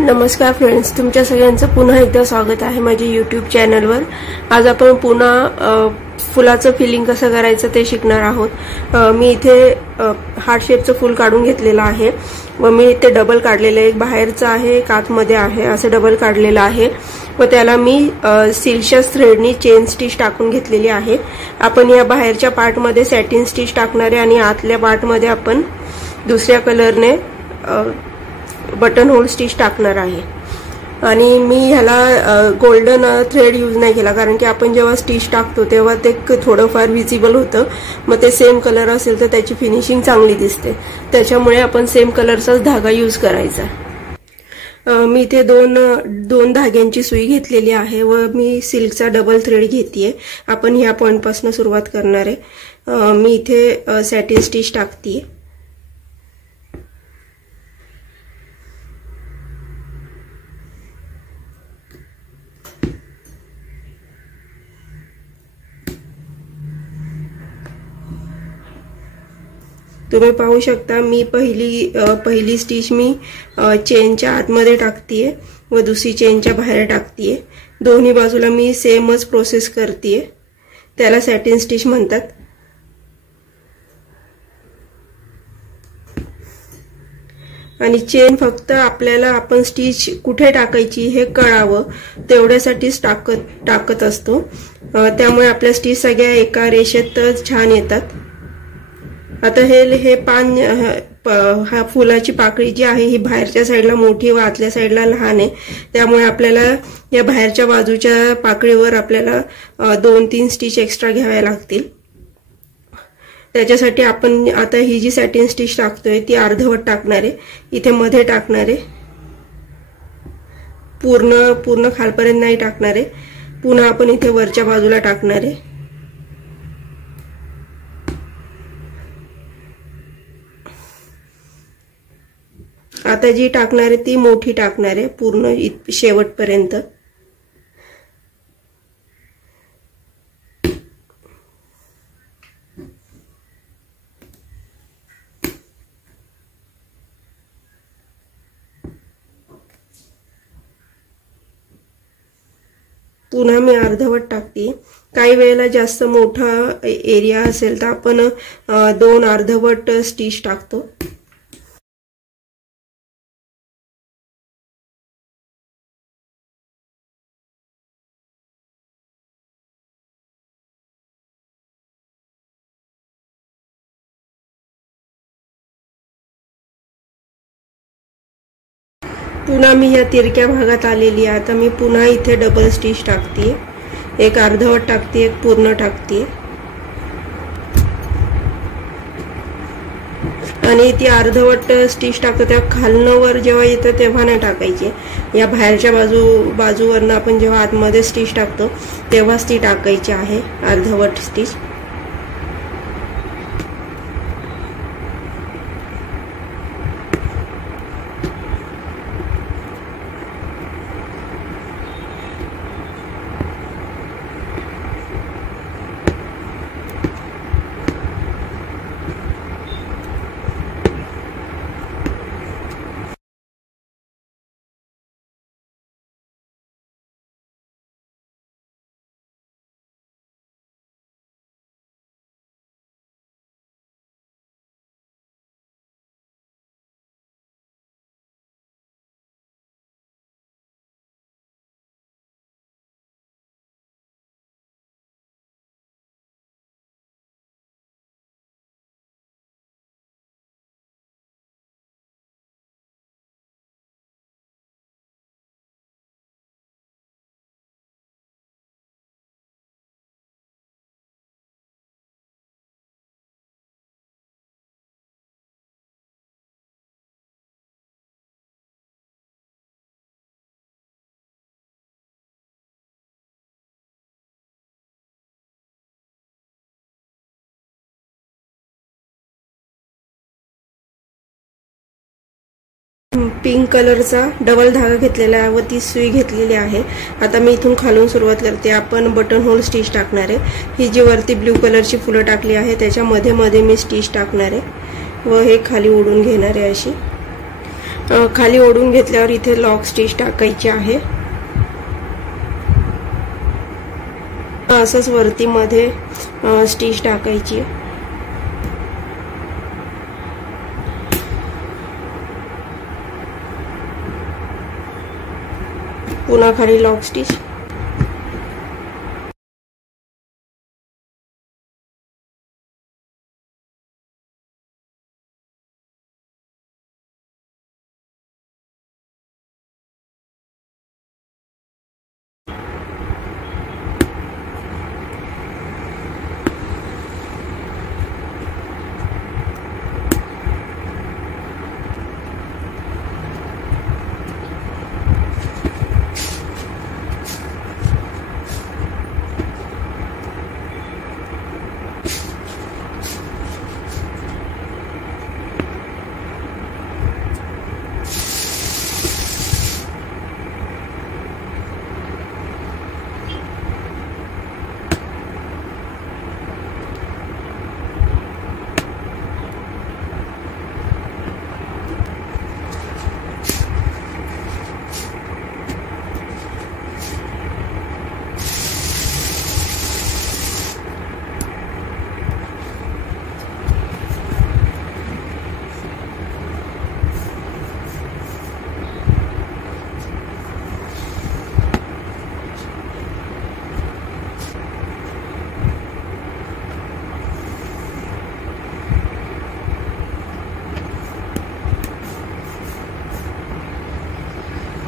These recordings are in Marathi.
नमस्कार फ्रेंड्स, तुमच्या सगळ्यांचं पुन्हा एकदा स्वागत आहे माझ्या YouTube चॅनलवर। आज आपण पुन्हा फुलाचं फिलिंग कसं करायचं ते शिकणार आहोत। मी इथे हार्ट शेपचं फूल काढून घेतलेलं आहे व मी इथे डबल काढलेलं आहे, एक बाहेरचं आहे एक आतमध्ये आहे, असं डबल काढलेलं आहे व त्याला मी सिल्कच्या थ्रेडनी चेन स्टिच टाकून घेतलेली आहे। आपण या बाहेरच्या पार्ट मध्ये सॅटिन स्टिच टाकणार आहे आणि आतल्या पार्ट मध्ये आपण दुसऱ्या कलरने बटन होल स्टिच टाकणार आहे। आणि मी ह्याला गोल्डन थ्रेड यूज नाही केला, कारण की आपण जेव्हा स्टिच टाकतो तेव्हा ते थोडं फार विजिबल होतं, मग ते सेम कलर असेल तर त्याची फिनिशिंग चांगली दिसते, त्याच्यामुळे आपण सेम कलरचाच धागा यूज करायचा। मी इथे दोन धाग्यांची सुई घेतलेली आहे व मी सिल्कचा डबल थ्रेड घेतेय। आपण ह्या पॉइंट पासून सुरुवात करणार आहे। मी इथे सॅटिन स्टिच टाकतेय। तुम्ही पाहू शकता, मी पहिली स्टिच मी चेनच्या आतमध्ये टाकतेय व दुसरी चेनच्या बाहेर टाकतेय। दोन्ही बाजूला मी सेमच प्रोसेस करतेय, त्याला सॅटिन स्टिच म्हणतात। आणि चेन फक्त आपल्याला आपण स्टिच कुठे टाकायची हे कळावं तेवढ्यासाठीच टाकत असतो, त्यामुळे आपल्या स्टिच सगळ्या एका रेषेतच छान येतात। आता हे पान हा फुलाची पाकळी जी आहे ही बाहेरच्या साईडला मोठी व आतल्या साईडला लहान आहे, त्यामुळे आपल्याला या बाहेरच्या बाजूच्या पाकळीवर आपल्याला 2-3 स्टिच एक्स्ट्रा घ्याव्या लागतील। त्याच्यासाठी आपण आता ही जी सॅटिन स्टिच टाकतोय ती अर्धवट टाकणार आहे, इथे मध्ये टाकणार आहे, पूर्ण खालपर्यंत नाही टाकणार आहे। पुन्हा आपण इथे वरच्या बाजूला टाकणार आहे। आता जी टाकणार आहे ती मोठी टाकणार आहे पूर्ण शेवटपर्यंत। पुन्हा मी अर्धवट टाकते। काही वेळेला जास्त मोठा एरिया असेल तर आपण 2 अर्धवट स्टिच टाकतो। पुन्हा मी या तिरक्या भागात आलेली आहे, आता मी पुन्हा इथे डबल स्टिच टाकते, एक अर्धवट टाकते एक पूर्ण टाकते। आणि ती अर्धवट स्टिच टाकतो तेव्हा खालनं वर जेव्हा येतं तेव्हा नाही टाकायची, या बाहेरच्या बाजूवरनं आपण जेव्हा आतमध्ये स्टिच टाकतो तेव्हाच ती टाकायची आहे अर्धवट स्टिच। पिंक कलरचा डबल धागा घेतलेला आहे व ती सुई घेतलेली आहे। आता मी इथून खालून सुरुवात करते। आपण बटन होल स्टिच टाकणार आहे। ही जी वरती ब्लू कलरची फुलं टाकली आहे त्याच्या मध्ये मध्ये मी स्टिच टाकणार आहे व हे खाली ओढून घेणार आहे अशी। खाली ओढून घेतल्यावर इथे लॉक स्टिच टाकायची आहे। असंच वरती मध्ये स्टिच टाकायची आहे। पुन्हा खाली लॉक स्टिच।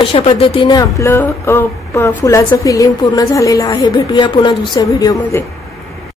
अशा पद्धतीने आपलं फुलाचं फिलिंग पूर्ण झालेलं आहे। भेटूया पुन्हा दुसऱ्या व्हिडिओमध्ये।